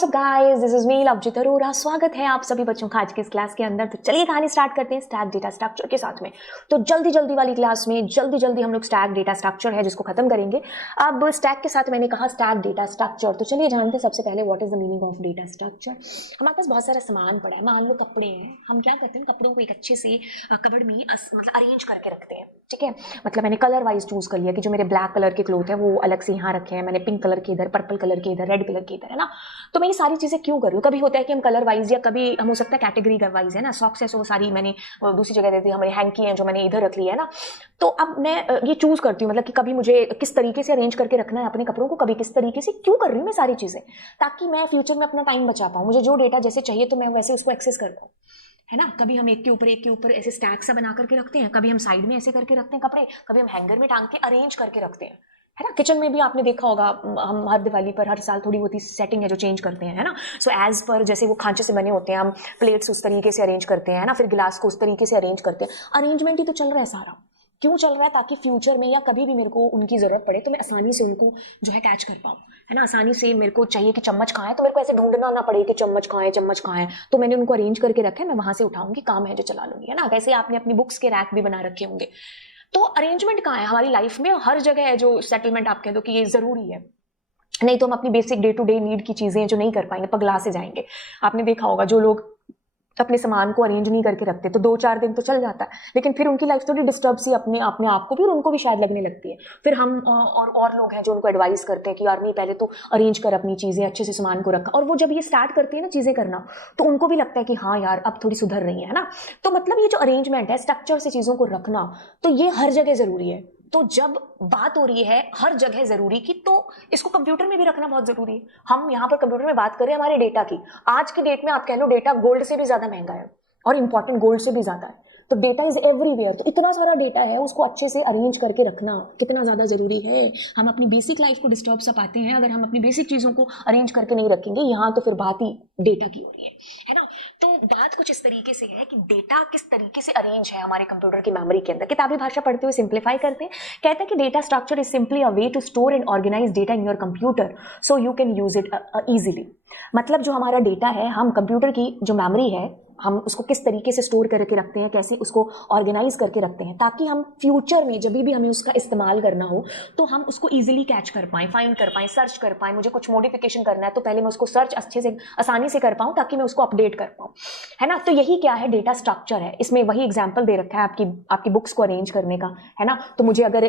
WhatsApp guys, this is me Lovejeet Arora. स्वागत है आप सभी बच्चों का आज की इस क्लास के अंदर। तो चलिए कहानी स्टार्ट करते हैं स्टैक डेटा स्ट्रक्चर के साथ में। तो जल्दी वाली क्लास में जल्दी हम लोग स्टैक डेटा स्ट्रक्चर है जिसको खत्म करेंगे। अब स्टैक के साथ मैंने कहा स्टैक डेटा स्ट्रक्चर, तो चलिए जानते हैं सबसे पहले what is the meaning of data structure. हमारे पास बहुत सारा सामान पड़ा है, मान लो कपड़े हैं, हम क्या करते हैं कपड़ों को एक अच्छे से कबर्ड में मतलब अरेंज करके रखते हैं, ठीक है। मतलब मैंने कलर वाइज चूज कर लिया कि जो मेरे ब्लैक कलर के क्लोथ है वो अलग से यहाँ रखे हैं, मैंने पिंक कलर के इधर, पर्पल कलर के इधर, रेड कलर के इधर, है ना। तो मैं ये सारी चीजें क्यों कर रही हूँ? कभी होता है कि हम कलर वाइज या कभी हम हो सकता है कैटेगरी वाइज, है ना। सॉक्स है सो वो सारी मैंने दूसरी जगह देती, हमारी हैंकी है जो मैंने इधर रख ली है ना। तो अब मैं ये चूज करती हूँ मतलब कि कभी मुझे किस तरीके से अरेंज करके रखना है अपने कपड़ों को, कभी किस तरीके से, क्यों कर रही हूँ मैं सारी चीजें, ताकि मैं फ्यूचर में अपना टाइम बचा पाऊँ। मुझे जो डेटा जैसे चाहिए तो मैं वैसे उसको एक्सेस कर पाऊँ, है ना। कभी हम एक के ऊपर ऐसे स्टैक सा बना करके रखते हैं, कभी हम साइड में ऐसे करके रखते हैं कपड़े, कभी हम हैंगर में टांग के अरेंज करके रखते हैं, है ना। किचन में भी आपने देखा होगा, हम हर दिवाली पर हर साल थोड़ी बहुत ही सेटिंग है जो चेंज करते हैं, है ना। सो एज पर जैसे वो खांचे से बने होते हैं, हम प्लेट्स उस तरीके से अरेंज करते हैं ना, फिर गिलास को उस तरीके से अरेंज करते हैं। अरेंजमेंट ही तो चल रहा है सारा। क्यों चल रहा है? ताकि फ्यूचर में या कभी भी मेरे को उनकी जरूरत पड़े तो मैं आसानी से उनको जो है कैच कर पाऊँ, है ना। आसानी से मेरे को चाहिए कि चम्मच कहाँ है तो मेरे को ऐसे ढूंढना ना पड़े कि चम्मच कहाँ है, तो मैंने उनको अरेंज करके रखा है, मैं वहां से उठाऊंगी, काम है जो चला लूंगी, है ना। वैसे आपने अपनी बुक्स के रैक भी बना रखे होंगे। तो अरेंजमेंट कहाँ है हमारी लाइफ में? हर जगह है जो सेटलमेंट आप कह दो कि ये जरूरी है, नहीं तो हम अपनी basic day to day need की चीजें जो नहीं कर पाएंगे, पगला से जाएंगे। आपने देखा होगा जो लोग अपने सामान को अरेंज नहीं करके रखते तो 2-4 दिन तो चल जाता है, लेकिन फिर उनकी लाइफ थोड़ी डिस्टर्ब सी अपने अपने आप को भी और उनको भी शायद लगने लगती है। फिर हम और लोग हैं जो उनको एडवाइस करते हैं कि यार नहीं, पहले तो अरेंज कर अपनी चीजें, अच्छे से सामान को रखा। और वो जब ये स्टार्ट करती है ना चीजें करना, तो उनको भी लगता है कि हाँ यार अब थोड़ी सुधर रही है ना। तो मतलब ये जो अरेंजमेंट है, स्ट्रक्चर से चीजों को रखना, तो ये हर जगह जरूरी है। तो जब बात हो रही है हर जगह जरूरी की, तो इसको कंप्यूटर में भी रखना बहुत जरूरी है। हम यहाँ पर कंप्यूटर में बात कर रहे हैं हमारे डेटा की। आज की डेट में आप कह लो डेटा गोल्ड से भी ज्यादा महंगा है और इंपॉर्टेंट गोल्ड से भी ज्यादा है। तो डेटा इज एवरीवेयर, तो इतना सारा डेटा है, उसको अच्छे से अरेंज करके रखना कितना ज्यादा जरूरी है। हम अपनी बेसिक लाइफ को डिस्टर्ब सा पाते हैं अगर हम अपनी बेसिक चीजों को अरेंज करके नहीं रखेंगे। यहाँ तो फिर बात ही डेटा की हो रही है ना। तो बात कुछ इस तरीके से है कि डेटा किस तरीके से अरेंज है हमारे कंप्यूटर की मेमोरी के अंदर। किताबी भाषा पढ़ते हुए सिंप्लीफाई करते हैं, कहते हैं कि data structure is simply a way to store and organise data in your computer so you can use it easily. मतलब जो हमारा डेटा है, हम कंप्यूटर की जो मेमोरी है, हम उसको किस तरीके से स्टोर करके रखते हैं, कैसे उसको ऑर्गेनाइज करके रखते हैं, ताकि हम फ्यूचर में जब भी हमें उसका इस्तेमाल करना हो तो हम उसको इजीली कैच कर पाएं, फाइंड कर पाएं, सर्च कर पाएं। मुझे कुछ मॉडिफिकेशन करना है तो पहले मैं उसको सर्च अच्छे से आसानी से कर पाऊं ताकि मैं उसको अपडेट कर पाऊं, है ना। तो यही क्या है, डेटा स्ट्रक्चर है। इसमें वही एग्जाम्पल दे रखा है आपकी बुक्स को अरेंज करने का, है ना। तो मुझे अगर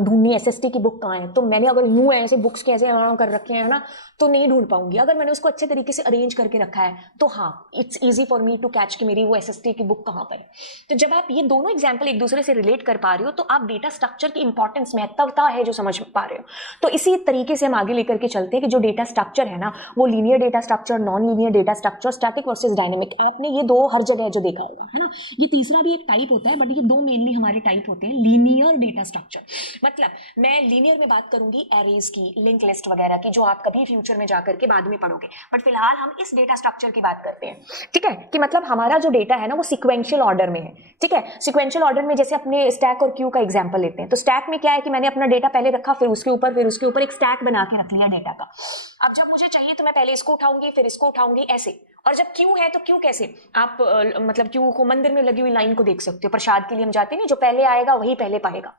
ढूंढनी एसएसटी की बुक कहाँ है, तो मैंने अगर यूं ऐसे बुक्स के ऐसे कर रखे हैं ना, तो नहीं ढूंढ पाऊंगी। अगर मैंने उसको अच्छे तरीके से अरेंज करके रखा है तो हाँ, it's easy for me to catch कि मेरी वो एसएसटी की बुक कहाँ पर है। तो जब आप ये दोनों एग्जाम्पल एक दूसरे से रिलेट कर पा रहे हो तो आप डेटा स्ट्रक्चर की इंपॉर्टेंस, महत्वता है जो समझ पा रहे हो। तो इसी तरीके से हम आगे लेकर के चलते हैं कि जो डेटा स्ट्रक्चर है ना, वो linear data structure, non linear data structure, static versus dynamic, आपने ये दो हर जगह जो देखा होगा, है ना। ये तीसरा भी एक टाइप होता है, बट ये दो मेनली हमारे टाइप होते हैं। लीनियर डेटा स्ट्रक्चर मतलब मैं लीनियर में बात करूंगी एरेज की, लिंक लिस्ट वगैरह की, जो आप कभी फ्यूचर में जाकर के बाद में पढ़ोगे, बट फिलहाल हम इस डेटा स्ट्रक्चर की बात करते हैं, ठीक है। कि मतलब हमारा जो डेटा है ना वो सिक्वेंशियल ऑर्डर में है, ठीक है। सिक्वेंशियल ऑर्डर में जैसे अपने स्टैक और क्यू का एग्जांपल लेते हैं, तो स्टैक में क्या है कि मैंने अपना डेटा पहले रखा, फिर उसके ऊपर एक स्टैक बना के रख लिया डेटा का। अब जब मुझे चाहिए तो मैं पहले इसको उठाऊंगी, फिर इसको उठाऊंगी, ऐसे। और जब क्यू है तो क्यू कैसे, आप मतलब क्यू को मंदिर में लगी हुई लाइन को देख सकते हो। प्रसाद के लिए हम जाते नहीं, जो पहले आएगा वही पहले पाएगा,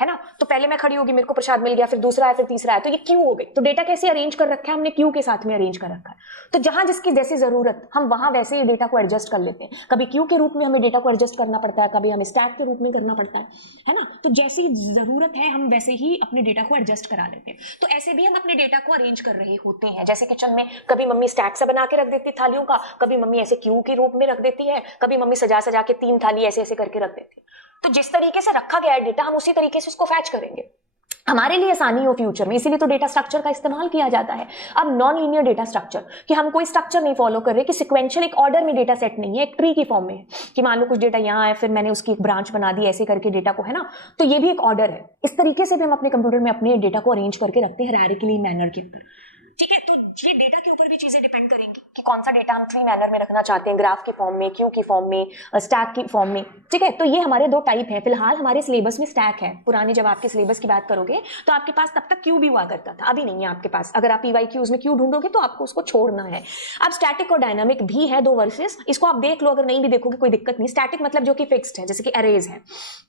है ना। तो पहले मैं खड़ी होगी, मेरे को प्रसाद मिल गया, फिर दूसरा है, फिर तीसरा है, तो ये क्यू हो गई। तो डेटा कैसे अरेंज कर रखा है हमने, क्यू के साथ में अरेंज कर रखा है। तो जहां जिसकी जैसी जरूरत, हम वहां वैसे ही डेटा को एडजस्ट कर लेते हैं। कभी क्यू के रूप में हमें डेटा को एडजस्ट करना पड़ता है, कभी हमें स्टैक के रूप में करना पड़ता है ना। तो जैसी जरूरत है हम वैसे ही अपने डेटा को एडजस्ट करा लेते हैं। तो ऐसे भी हम अपने डेटा को अरेंज कर रहे होते हैं। जैसे किचन में कभी मम्मी स्टैक सा बना के रख देती थालियों का, कभी मम्मी ऐसे क्यू के रूप में रख देती है, कभी मम्मी सजा सजा के 3 थाली ऐसे ऐसे करके रख देती है। तो जिस तरीके से रखा गया है डेटा, हम उसी तरीके से उसको फैच करेंगे, हमारे लिए आसानी हो फ्यूचर में। इसीलिए तो डेटा स्ट्रक्चर का इस्तेमाल किया जाता है। अब नॉन लीनियर डेटा स्ट्रक्चर, कि हम कोई स्ट्रक्चर नहीं फॉलो कर रहे, कि सिक्वेंशियल एक ऑर्डर में डेटा सेट नहीं है, एक ट्री की फॉर्म में है, कि मान लो कुछ डेटा यहाँ है, फिर मैंने उसकी एक ब्रांच बना दी ऐसे करके डेटा को, है ना। तो ये भी एक ऑर्डर है। इस तरीके से भी हम अपने कंप्यूटर में अपने डेटा को अरेंज करके रखते हैं हायरार्किकली मैनर के अंदर। ठीक है, तो ये डेटा के ऊपर भी चीजें डिपेंड करेंगी कि कौन सा डेटा हम ट्री मैनर में रखना चाहते हैं, ग्राफ के फॉर्म में, क्यू की फॉर्म में, स्टैक की फॉर्म में। ठीक है, तो ये हमारे दो टाइप हैं। फिलहाल हमारे सिलेबस में स्टैक है। पुराने जब आपके सिलेबस की बात करोगे तो आपके पास तब तक क्यू भी हुआ करता था, अभी नहीं है आपके पास। अगर आप PYQs में क्यू ढूंढोगे तो आपको उसको छोड़ना है। अब स्टैटिक और डायनामिक भी है, दो वर्सेस, इसको आप देख लो, अगर नहीं भी देखोगे कोई दिक्कत नहीं। स्टैटिक मतलब जो कि फिक्स्ड है, जैसे कि अरेज है।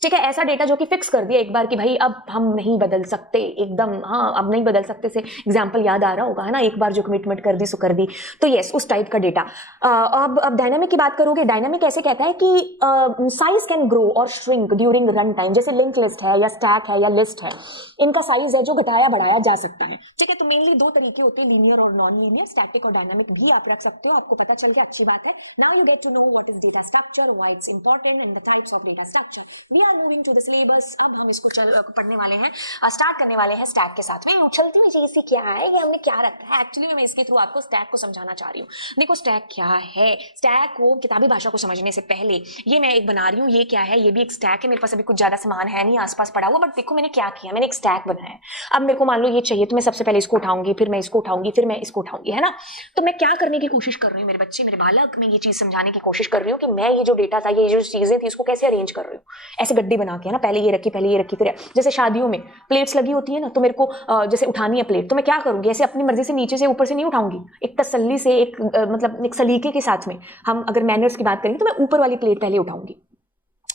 ठीक है, ऐसा डेटा जो कि फिक्स कर दिया एक बार कि भाई अब हम नहीं बदल सकते एकदम, हाँ अब नहीं बदल सकते से एग्जाम्पल याद आ रहा होगा है ना, एक बार जो कमिटमेंट कर दी सो कर दी, तो यस उस टाइप का डेटा। अब डायनामिक की बात करोगे, डायनामिक ऐसे कहता है कि साइज कैन ग्रो और श्रिंक ड्यूरिंग रन टाइम। जैसे लिंक लिस्ट है या स्टैक है या लिस्ट है, इनका साइज है जो घटाया बढ़ाया जा सकता है। ठीक है, तो मेनली दो तरीके होते हैं, लीनियर और नॉन लीनियर। स्टैटिक और डायनामिक भी आप रख सकते हो, आपको पता चल गया, अच्छी बात है। Now you get to know what is data structure, why it's important and the types of data structure. We are moving to the syllabus. अब हम इसको पढ़ने वाले हैं, स्टार्ट करने वाले हैं स्टैक के साथ में। उछलती हुई चीज क्या है, ये हमने क्या रखा है, एक्चुअली मैं इसके थ्रू आपको स्टैक को समझाना चाह रही हूँ। देखो स्टैक क्या है, स्टैक को किताबी भाषा को समझने से पहले ये मैं एक बना रही हूँ, ये क्या है, ये भी एक स्टैक है। मेरे पास अभी कुछ ज्यादा सामान है नहीं आसपास पड़ा हुआ, बट देखो मैंने क्या किया, मैंने एक स्टैक बनाया। अब मेरे को मान लो ये चाहिए, तो मैं सबसे पहले इसको उठाऊंगी, फिर मैं इसको उठाऊंगी, फिर मैं इसको उठाऊंगी, है ना। तो मैं क्या करने की कोशिश कर रही हूँ मेरे बच्चे, मेरे बालक, मैं ये चीज समझाने की कोशिश कर रही हूँ कि मैं ये जो डेटा था, ये जो चीजें थी, इसको कैसे अरेंज कर रही हूँ। ऐसे गड्डी बना के, है ना, पहले ये रखी, पहले ये रखी, फिर जैसे शादियों में प्लेट्स लगी होती है ना, तो मेरे को जैसे उठानी है प्लेट, तो मैं क्या करूंगी, ऐसे अपनी मर्जी से नीचे से ऊपर से नहीं उठाऊंगी, एक तसल्ली से, एक मतलब एक सलीके के साथ में। हम अगर मैनर्स की बात करें तो मैं ऊपर वाली प्लेट पहले उठाऊंगी,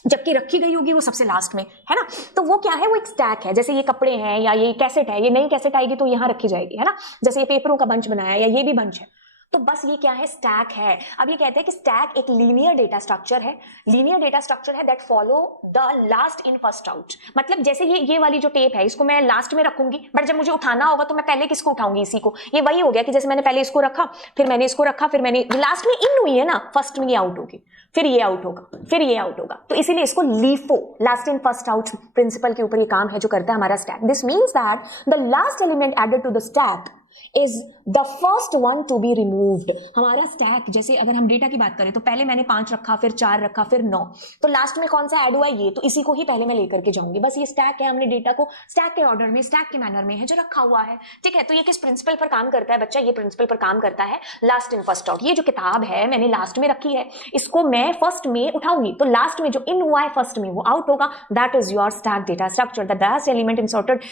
जबकि रखी गई होगी वो सबसे लास्ट में, है ना। तो वो क्या है, वो एक स्टैक है। जैसे ये कपड़े हैं या ये कैसेट है, ये नई कैसेट आएगी तो यहाँ रखी जाएगी, है ना। जैसे ये पेपरों का बंच बनाया या ये भी बंच है, तो बस ये क्या है, स्टैक है। अब ये कहते हैं कि स्टैक एक लीनियर डेटा स्ट्रक्चर है। लीनियर डेटा स्ट्रक्चर है that follow the last in first out. मतलब जैसे ये वाली जो टेप है, इसको मैं लास्ट में रखूंगी, बट जब मुझे उठाना होगा तो मैं पहले किसको उठाऊंगी, इसी को। ये वही हो गया कि जैसे मैंने पहले इसको रखा, फिर मैंने इसको रखा, फिर मैंने लास्ट में इन हुई है ना, फर्स्ट में ये आउट होगी, फिर ये आउट होगा, फिर ये आउट होगा। तो इसीलिए इसको LIFO, last in first out principle के ऊपर ये काम है जो करता है हमारा stack. This means that the last element added to the stack is the first one to be removed। हमारा स्टैक, जैसे अगर हम डेटा की बात करें तो पहले मैंने 5 रखा, फिर 4 रखा, फिर 9, तो लास्ट में कौन सा ऐड हुआ, ये, तो इसी को ही पहले मैं लेकर के जाऊंगी। बस ये स्टैक है, हमने डेटा को स्टैक के ऑर्डर में, स्टैक के मैनर में है जो रखा हुआ है। ठीक है, तो ये किस प्रिंसिपल पर काम करता है बच्चा, ये प्रिंसिपल पर काम करता है लास्ट इन फर्स्ट आउट। ये जो किताब है मैंने लास्ट में रखी है, इसको मैं फर्स्ट में उठाऊंगी, तो लास्ट में जो इन हुआ है फर्स्ट में वो आउट होगा। That is your stack data structure. The last element inserted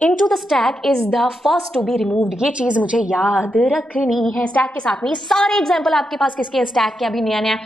into the stack is the first to be removed। ये चीज मुझे याद रखनी है स्टैक के साथ में। ये सारे एग्जांपल आपके पास किसके हैं, स्टैक के। अभी नया नया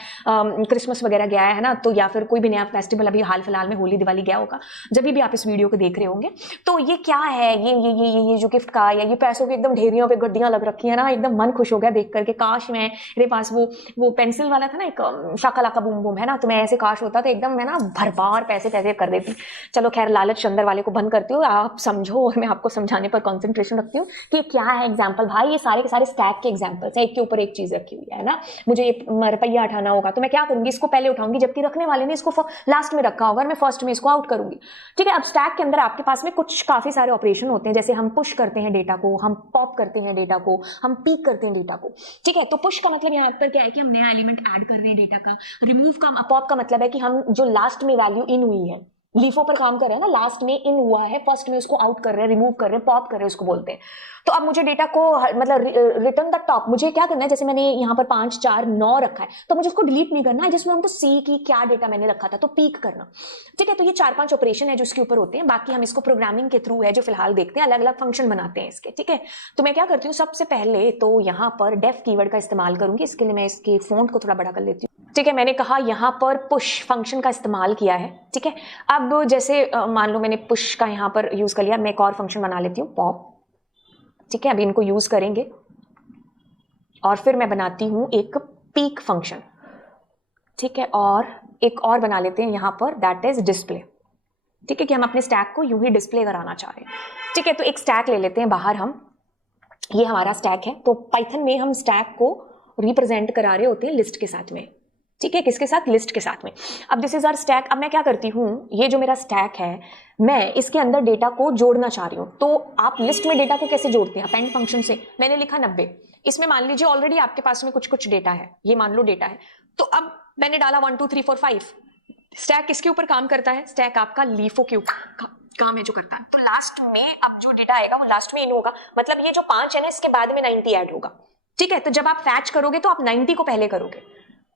क्रिसमस वगैरह गया है ना, तो या फिर कोई भी नया फेस्टिवल अभी हाल फिलहाल में होली दिवाली गया होगा, जब भी आप इस वीडियो को देख रहे होंगे, तो ये क्या है, ये जो गिफ्ट का या ये पैसों की एकदम ढेरियों पे गड्डियां लग रखी है ना, एकदम मन खुश हो गया देख करके। काश मैं, मेरे पास वो पेंसिल वाला था ना, एक शाकालाका बूम बूम, है ना, तो मैं ऐसे काश होता तो एकदम मैं ना भरपार पैसे कर देती। चलो खैर, लालच अंदर वाले को बंद करती हूँ, आप समझो और मैं आपको समझाने पर कंसंट्रेशन रखती हूँ कि क्या है एग्जांपल। भाई ये सारे के सारे स्टैक के एग्जांपल्स हैं, एक के ऊपर एक चीज रखी हुई है ना। मुझे ये रुपया उठाना होगा तो मैं क्या करूंगी, इसको पहले उठाऊंगी, जबकि रखने वाले ने इसको लास्ट में रखा होगा और मैं फर्स्ट में इसको आउट करूंगी। ठीक है, अब स्टैक के अंदर आपके पास में कुछ काफी सारे ऑपरेशन होते हैं, जैसे हम पुश करते हैं डेटा को, हम पॉप करते हैं डेटा को, हम पीक करते हैं डेटा को। ठीक है, तो पुश का मतलब यहाँ पर क्या है कि हम नया एलिमेंट ऐड कर रहे हैं डेटा का। रिमूव का, पॉप का मतलब है कि हम जो लास्ट में वैल्यू इन हुई है, लीफो पर काम कर रहे हैं ना, लास्ट में इन हुआ है, फर्स्ट में उसको आउट कर रहे हैं, रिमूव कर रहे हैं, पॉप कर रहे हैं, उसको बोलते हैं। तो अब मुझे डेटा को मतलब रिटर्न द टॉप, मुझे क्या करना है, जैसे मैंने यहाँ पर 5 4 9 रखा है, तो मुझे उसको डिलीट नहीं करना है, जिसमें हमको सी की क्या डेटा मैंने रखा था, तो पीक करना। ठीक है, तो ये 4-5 ऑपरेशन है जो इसके ऊपर होते हैं। बाकी हम इसको प्रोग्रामिंग के थ्रू है जो फिलहाल देखते हैं, अलग अलग फंक्शन बनाते हैं इसके। ठीक है, तो मैं क्या करती हूँ, सबसे पहले तो यहाँ पर डेफ कीवर्ड का इस्तेमाल करूंगी। इसके लिए मैं इसके फॉन्ट को थोड़ा बड़ा कर लेती हूँ। ठीक है, मैंने कहा यहाँ पर पुश फंक्शन का इस्तेमाल किया है। ठीक है, अब जैसे मान लो मैंने पुश का यहाँ पर यूज कर लिया, मैं एक और फंक्शन बना लेती हूँ, पॉप। ठीक है, अभी इनको यूज करेंगे और फिर मैं बनाती हूं एक पीक फंक्शन। ठीक है, और एक और बना लेते हैं यहां पर, दैट इज डिस्प्ले। ठीक है, कि हम अपने स्टैक को यूं ही डिस्प्ले कराना चाह रहे हैं। ठीक है, तो एक स्टैक ले लेते हैं बाहर हम, ये हमारा स्टैक है। तो पाइथन में हम स्टैक को रिप्रेजेंट करा रहे होते हैं लिस्ट के साथ में। ठीक है, किसके साथ, लिस्ट के साथ में। अब दिस इज आवर स्टैक। अब मैं क्या करती हूँ, ये जो मेरा स्टैक है, मैं इसके अंदर डेटा को जोड़ना चाह रही हूँ। तो आप लिस्ट में डेटा को कैसे जोड़ते हैं, अपेंड फंक्शन से। मैंने लिखा 90, इसमें मान लीजिए ऑलरेडी आपके पास में कुछ डेटा है, ये मान लो डेटा है। तो अब मैंने डाला 1 2 3 4 5, स्टैक किसके ऊपर काम करता है? स्टैक आपका लीफो के ऊपर काम है जो करता है। तो लास्ट में अब जो डेटा आएगा वो लास्ट में इन होगा, मतलब ये जो 5 है ना इसके बाद में 90 ऐड होगा, ठीक है। तो जब आप फैच करोगे तो आप 90 को पहले करोगे,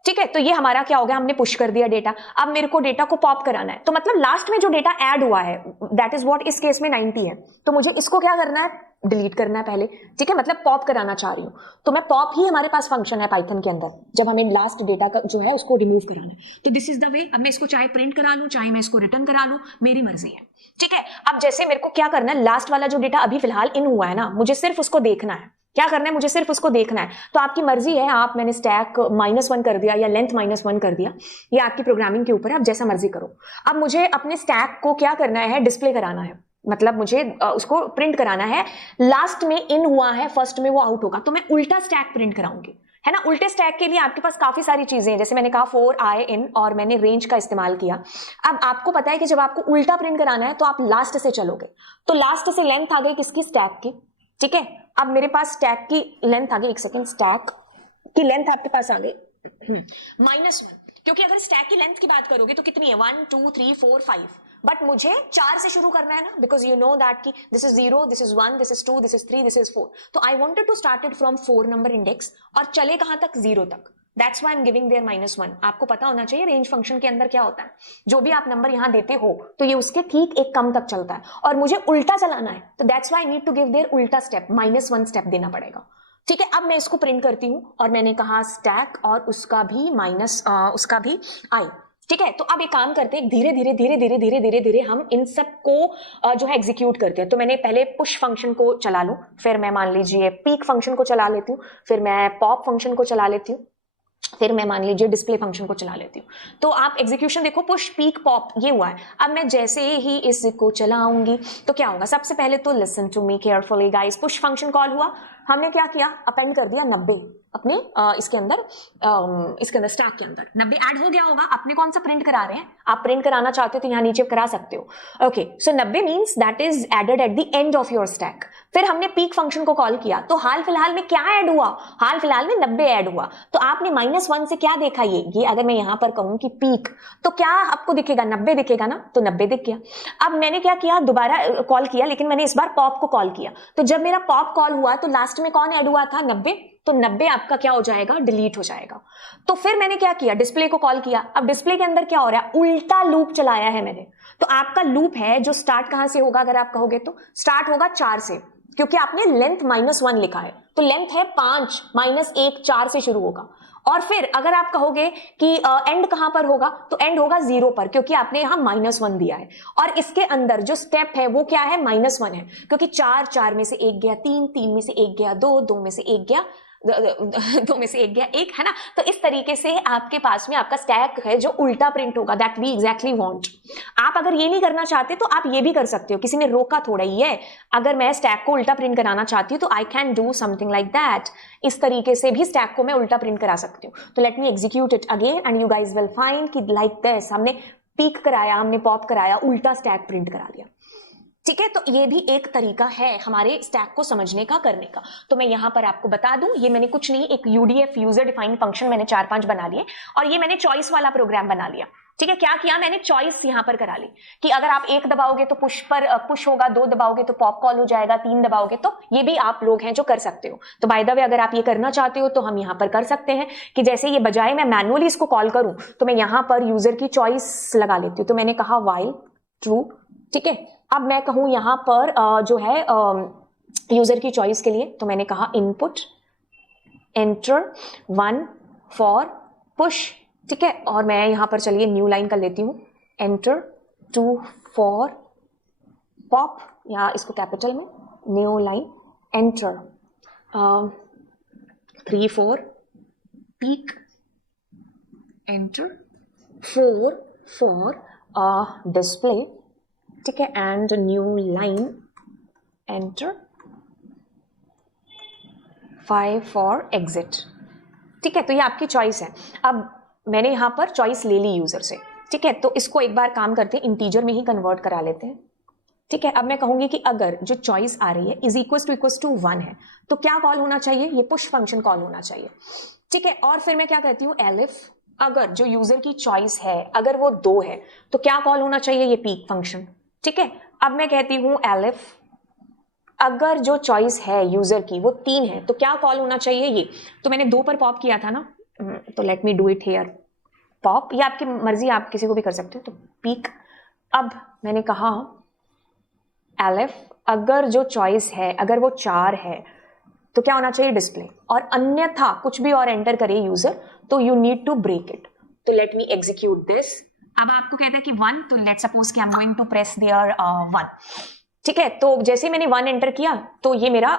ठीक है। तो ये हमारा क्या हो गया, हमने पुश कर दिया डेटा। अब मेरे को डेटा को पॉप कराना है, तो मतलब लास्ट में जो डेटा ऐड हुआ है दैट इज व्हाट, इस केस में 90 है, तो मुझे इसको क्या करना है, डिलीट करना है पहले, ठीक है। मतलब पॉप कराना चाह रही हूँ, तो मैं पॉप ही हमारे पास फंक्शन है पाइथन के अंदर, जब हमें लास्ट डेटा का जो है उसको रिमूव कराना है। तो दिस इज द वे। अब मैं इसको चाहे प्रिंट करा लूं, चाहे मैं इसको रिटर्न करा लूं, मेरी मर्जी है, ठीक है। अब जैसे मेरे को क्या करना है, लास्ट वाला जो डेटा अभी फिलहाल इन हुआ है ना, मुझे सिर्फ उसको देखना है। क्या करना है, मुझे सिर्फ उसको देखना है। तो आपकी मर्जी है, आप, मैंने स्टैक -1 कर दिया या लेंथ -1 कर दिया, ये आपकी प्रोग्रामिंग के ऊपर है, आप जैसा मर्जी करो। अब मुझे अपने स्टैक को क्या करना है, डिस्प्ले कराना है, मतलब मुझे उसको प्रिंट कराना है। लास्ट में इन हुआ है, फर्स्ट में वो आउट होगा, तो मैं उल्टा स्टैक प्रिंट कराऊंगी, है ना। उल्टे स्टैक के लिए आपके पास काफी सारी चीजें हैं, जैसे मैंने कहा 4i in, और मैंने रेंज का इस्तेमाल किया। अब आपको पता है कि जब आपको उल्टा प्रिंट कराना है तो आप लास्ट से चलोगे, तो लास्ट से लेंथ आ गई किसकी, स्टैक की, ठीक है। अब मेरे पास स्टैक की लेंथ आ गई, एक सेकेंड, स्टैक की लेंथ आपके पास आ गई -1, क्योंकि अगर स्टैक की लेंथ की बात करोगे तो कितनी है, 1 2 3 4 5, बट मुझे 4 से शुरू करना है ना, बिकॉज यू नो दैट कि this is 0, this is 1, this is 2, this is 3, this is 4, तो I wanted to start it from 4 number index और चले कहां तक, 0 तक। That's why I am giving there -1। आपको पता होना चाहिए रेंज फंक्शन के अंदर क्या होता है, जो भी आप नंबर यहां देते हो तो ये उसके ठीक एक कम तक चलता है, और मुझे उल्टा चलाना है, तो that's why I need to give there उल्टा स्टेप, -1 स्टेप देना पड़ेगा, ठीक है। अब मैं इसको प्रिंट करती हूं, और मैंने कहा स्टैक और उसका भी उसका भी आई, ठीक है। तो अब एक काम करते हैं, धीरे धीरे धीरे धीरे धीरे धीरे धीरे हम इन सब को जो है एग्जीक्यूट करते हैं। तो मैंने पहले पुश फंक्शन को चला लूं, फिर मैं मान लीजिए पीक फंक्शन को चला लेती हूँ, फिर मैं पॉप फंक्शन को चला लेती हूँ, फिर मैं मान लीजिए डिस्प्ले फंक्शन को चला लेती हूँ। तो आप एग्जीक्यूशन देखो, पुश पीक पॉप ये हुआ है। अब मैं जैसे ही इसको चलाऊंगी तो क्या होगा, सबसे पहले तो listen to me carefully guys, push function call हुआ, हमने क्या किया, अपेंड कर दिया 90 अपने इसके अंदर स्टैक के अंदर 90 ऐड हो गया होगा। आपने कौन सा प्रिंट करा रहे हैं, आप प्रिंट कराना चाहते हो तो यहाँ नीचे करा सकते हो, okay. So 90 means that is added at the end of your stack. फिर हमने पीक फंक्शन को कॉल किया, तो हाल फिलहाल में क्या ऐड हुआ, हाल फिलहाल में 90 ऐड हुआ। तो आपने -1 से क्या देखा, ये अगर मैं यहां पर कहूं कि पीक, तो क्या आपको दिखेगा, 90 दिखेगा ना, तो 90 दिख गया। अब मैंने क्या किया, दोबारा कॉल किया, लेकिन मैंने इस बार पॉप को कॉल किया, तो जब मेरा पॉप कॉल हुआ तो लास्ट में कौन ऐड हुआ था, 90, तो 90 आपका क्या हो जाएगा, डिलीट हो जाएगा। तो फिर मैंने क्या किया, डिस्प्ले को कॉल किया। अब डिस्प्ले के अंदर क्या हो रहा है, उल्टा लूप चलाया है मैंने। तो आपका लूप है जो स्टार्ट कहां से होगा, अगर आप कहोगे तो स्टार्ट होगा 4 से, क्योंकि आपने लेंथ -1 लिखा है, तो लेंथ है 5 -1 4 से शुरू होगा। और फिर अगर आप कहोगे कि एंड कहां पर होगा, तो एंड होगा 0 पर, क्योंकि आपने यहां -1 दिया है। और इसके अंदर जो स्टेप है वो क्या है, -1 है, क्योंकि 4 में से 1 गया, 3 में से 1 गया, 2 में से 1 गया, 2 में से 1 गया 1, है ना। तो इस तरीके से आपके पास में आपका स्टैक है जो उल्टा प्रिंट होगा, दैट वी एग्जैक्टली वांट। आप अगर ये नहीं करना चाहते तो आप ये भी कर सकते हो, किसी ने रोका थोड़ा ही है। अगर मैं स्टैक को उल्टा प्रिंट कराना चाहती हूँ तो I can do something like that, इस तरीके से भी स्टैक को मैं उल्टा प्रिंट करा सकती हूँ। तो let me execute it again and you guys will find कि लाइक दिस, हमने पीक कराया, हमने पॉप कराया, उल्टा स्टैक प्रिंट करा दिया, ठीक है। तो ये भी एक तरीका है हमारे स्टैक को समझने का, करने का। तो मैं यहां पर आपको बता दूं, ये मैंने कुछ नहीं, एक यूडीएफ यूजर डिफाइंड फंक्शन मैंने 4-5 बना लिए, और ये मैंने चॉइस वाला प्रोग्राम बना लिया, ठीक है। क्या किया मैंने, चॉइस यहां पर करा ली कि अगर आप 1 दबाओगे तो पुश होगा, 2 दबाओगे तो पॉप कॉल हो जाएगा, 3 दबाओगे तो, ये भी आप लोग हैं जो कर सकते हो। तो बाय द वे अगर आप ये करना चाहते हो तो हम यहां पर कर सकते हैं कि जैसे ये बजाय मैं मैनुअली इसको कॉल करूं तो मैं यहां पर यूजर की चॉइस लगा लेती हूं। तो मैंने कहा व्हाइल ट्रू, ठीक है। अब मैं कहूं यहां पर जो है यूजर की चॉइस के लिए, तो मैंने कहा इनपुट एंटर 1 फॉर पुश, ठीक है। और मैं यहां पर चलिए न्यू लाइन कर लेती हूं, एंटर 2 फॉर पॉप, या इसको कैपिटल में, new line, enter 3 4 peak, enter 4 for display, ठीक है, and new line, enter 5 for exit, ठीक है। तो ये आपकी चॉइस है। अब मैंने यहां पर चॉइस ले ली यूजर से, ठीक है। तो इसको एक बार काम करते हैं, इंटीजर में ही कन्वर्ट करा लेते हैं, ठीक है। अब मैं कहूंगी कि अगर जो चॉइस आ रही है इज इक्वल टू 1 है, तो क्या कॉल होना चाहिए, ये पुश फंक्शन कॉल होना चाहिए, ठीक है। और फिर मैं क्या कहती हूं, एलिफ अगर जो यूजर की चॉइस है अगर वो 2 है तो क्या कॉल होना चाहिए, ये पीक फंक्शन। ठीक है, अब मैं कहती हूं एलिफ, अगर जो चॉइस है यूजर की वो 3 है तो क्या कॉल होना चाहिए, ये। तो मैंने 2 पर पॉप किया था ना, तो let me do it here, pop, या आपकी मर्जी, आप किसी को भी कर सकते हो, तो पीक। अब मैंने कहा एलिफ, अगर जो चॉइस है अगर वो 4 है तो क्या होना चाहिए, डिस्प्ले, और अन्यथा कुछ भी और एंटर करे यूजर तो you need to break it. तो लेट मी एग्जीक्यूट दिस। अब आपको कहता है कि 1, तो लेट सपोज कि I am going to press there 1। ठीक है, तो जैसे मैंने 1 एंटर किया तो ये मेरा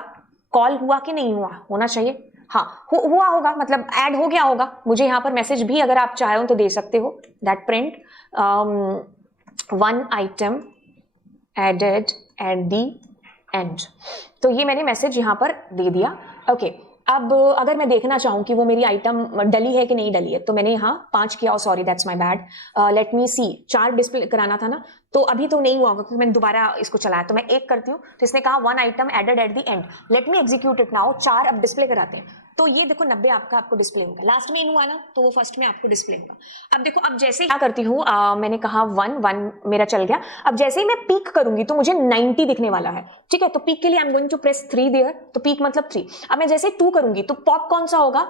कॉल हुआ कि नहीं हुआ, होना चाहिए, हाँ हुआ होगा, मतलब ऐड हो गया होगा। मुझे यहाँ पर मैसेज भी अगर आप चाहो तो दे सकते हो, that print 1 item added at the end. तो ये मैंने मैसेज यहाँ पर दे दिया। ओके, अब अगर मैं देखना चाहूँ कि वो मेरी आइटम डली है कि नहीं डली है, तो मैंने यहाँ 5 किया, sorry that's my bad, let me see, 4 display कराना था ना, तो अभी तो नहीं हुआ होगा क्योंकि मैंने दोबारा इसको चलाया, तो मैं 1 करती हूँ। तो इसने कहा 1 item added at the end, let me execute it now. 4 अब डिस्प्ले कराते हैं, तो ये देखो 90 आपको डिस्प्ले होगा। लास्ट में इन हुआ ना, तो वो फर्स्ट में आपको डिस्प्ले होगा। अब देखो, अब जैसे क्या करती हूँ, मैंने कहा 1 मेरा चल गया। अब जैसे ही मैं पीक करूंगी तो मुझे 90 दिखने वाला है। ठीक है, तो पीक के लिए I am going to press 3 there, तो पीक मतलब 3। अब मैं जैसे 2 करूंगी तो पॉप कौन सा होगा,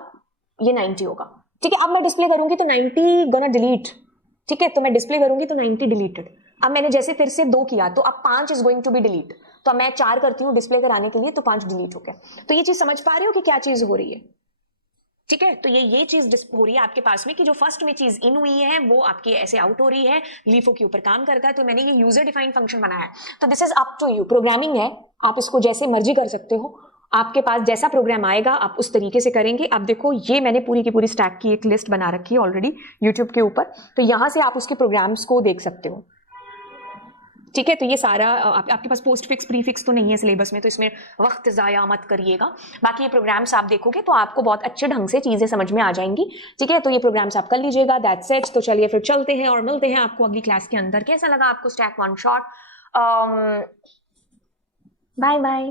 ये 90 होगा। ठीक है, अब मैं डिस्प्ले करूंगी तो 90 गोना डिलीट। ठीक है, तो मैं डिस्प्ले करूंगी तो 90 डिलीटेड। अब मैंने जैसे फिर से 2 किया तो अब 5 is going to be delete. तो मैं 4 करती हूँ डिस्प्ले कराने के लिए, तो 5 डिलीट हो गया। तो ये चीज समझ पा रहे हो कि क्या चीज हो रही है। ठीक है, तो ये चीज हो रही है आपके पास में कि जो फर्स्ट में चीज इन हुई है वो आपकी ऐसे आउट हो रही है, लीफो के ऊपर काम करता है। तो मैंने ये यूजर डिफाइंड फंक्शन बनाया है। तो this is up to you, programming है, आप इसको जैसे मर्जी कर सकते हो। आपके पास जैसा प्रोग्राम आएगा आप उस तरीके से करेंगे। अब देखो, ये मैंने पूरी की पूरी स्टैक की एक लिस्ट बना रखी है ऑलरेडी यूट्यूब के ऊपर, तो यहां से आप उसके प्रोग्राम्स को देख सकते हो। ठीक है, तो ये सारा आपके पास पोस्ट फिक्स प्री फिक्स तो नहीं है सिलेबस में, तो इसमें वक्त ज़ाया मत करिएगा। बाकी ये प्रोग्राम्स आप देखोगे तो आपको बहुत अच्छे ढंग से चीज़ें समझ में आ जाएंगी। ठीक है, तो ये प्रोग्राम्स आप कर लीजिएगा, दैट्स इट। तो चलिए फिर चलते हैं और मिलते हैं आपको अगली क्लास के अंदर। कैसा लगा आपको स्टैक 1 शॉट? Bye bye.